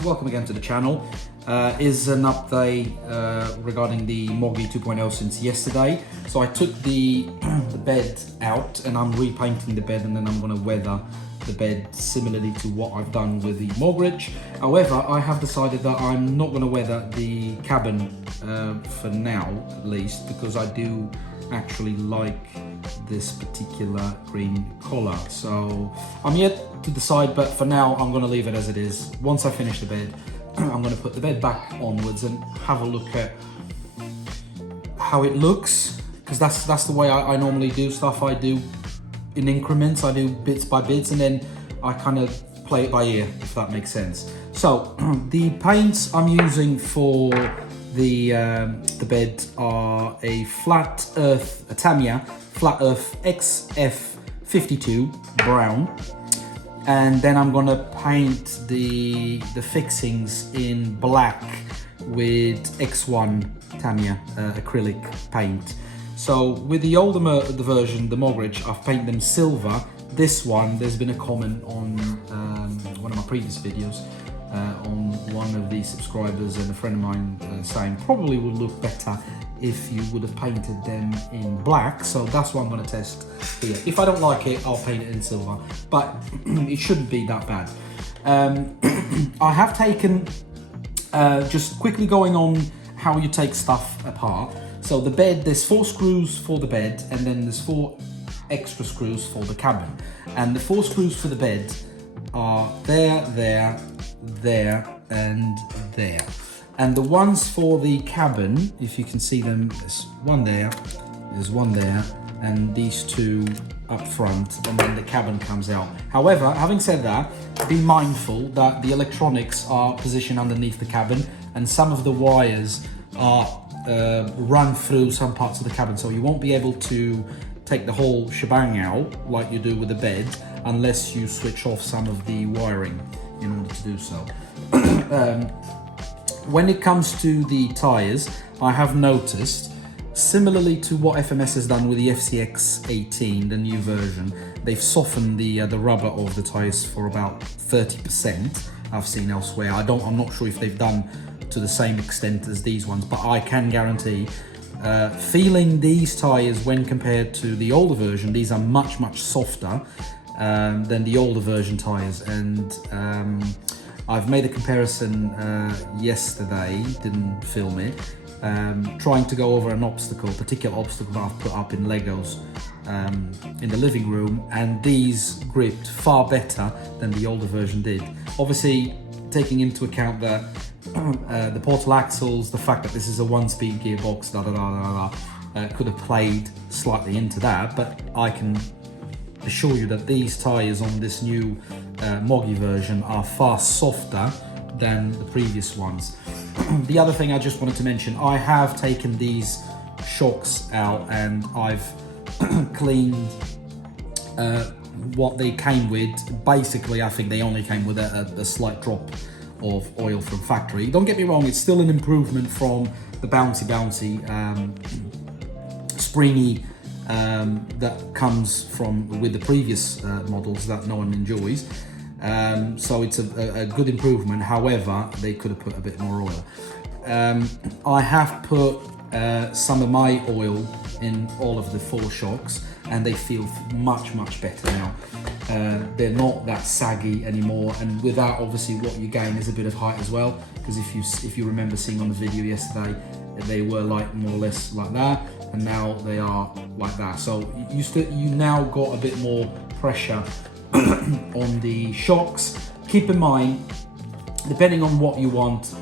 viewers, welcome again to the channel. Is an update regarding the Mogi 2.0 since yesterday. So I took the bed out and I'm repainting the bed, and then I'm going to weather the bed similarly to what I've done with the Mogridge. However, I have decided that I'm not going to weather the cabin for now, at least, because I do actually like this particular green color. So I'm yet to decide, but for now I'm going to leave it as it is. Once I finish the bed, I'm going to put the bed back onwards and have a look at how it looks, because that's the way I normally do stuff. I do in increments, I do bits by bits, and then I kind of play it by ear, if that makes sense. So the paints I'm using for the bed are a Flat Earth, a Tamiya Flat Earth FCX24 brown, and then I'm gonna paint the fixings in black with X1 Tamiya acrylic paint. So with the older version, the Mogridge, I've painted them silver. This one, there's been a comment on one of my previous videos on one of the subscribers and a friend of mine saying probably would look better if you would have painted them in black. So that's what I'm going to test here. If I don't like it, I'll paint it in silver, but it shouldn't be that bad. I have taken, just quickly going on how you take stuff apart. So the bed, there's 4 screws for the bed, and then there's 4 extra screws for the cabin. And the 4 screws for the bed are there, and there. And the ones for the cabin, if you can see them, there's one there, and these 2 up front, and then the cabin comes out. However, having said that, be mindful that the electronics are positioned underneath the cabin, and some of the wires are run through some parts of the cabin, so you won't be able to take the whole shebang out like you do with the bed unless you switch off some of the wiring in order to do so. When it comes to the tires, I have noticed, similarly to what FMS has done with the FCX18, the new version, they've softened the rubber of the tires for about 30%. I've seen elsewhere. I'm not sure if they've done to the same extent as these ones, but I can guarantee, feeling these tires when compared to the older version, these are much softer than the older version tires. And I've made a comparison yesterday, didn't film it, trying to go over an obstacle, particular obstacle that I've put up in Legos in the living room, and these gripped far better than the older version did. Obviously, taking into account that the portal axles, the fact that this is a 1-speed gearbox, could have played slightly into that, but I can assure you that these tires on this new Mogi version are far softer than the previous ones. The other thing I just wanted to mention, I have taken these shocks out and I've cleaned what they came with. Basically, I think they only came with a slight drop of oil from factory. Don't get me wrong, it's still an improvement from the bouncy springy that comes with the previous models that no one enjoys. So it's a good improvement. However, they could have put a bit more oil. I have put some of my oil in all of the 4 shocks, and they feel much better now. They're not that saggy anymore, and with that, obviously, what you gain is a bit of height as well. Because if you remember seeing on the video yesterday, they were like more or less like that, and now they are like that. So you now got a bit more pressure on the shocks. Keep in mind, depending on what you want,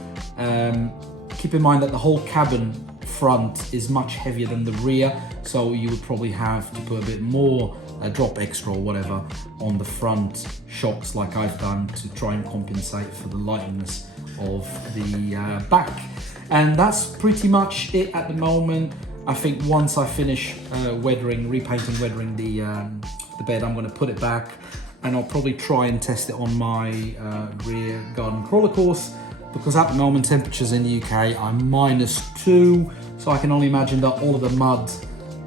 keep in mind that the whole cabin front is much heavier than the rear, so you would probably have to put a bit more drop extra or whatever on the front shocks, like I've done, to try and compensate for the lightness of the back. And that's pretty much it at the moment. I think once I finish repainting, weathering the bed, I'm going to put it back, and I'll probably try and test it on my rear garden crawler course, because at the moment temperatures in the UK are -2, so I can only imagine that all of the mud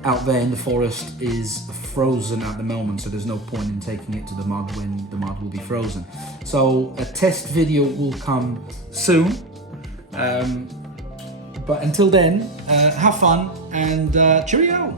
out there in the forest is frozen at the moment, so there's no point in taking it to the mud when the mud will be frozen. So a test video will come soon, but until then, have fun and cheerio.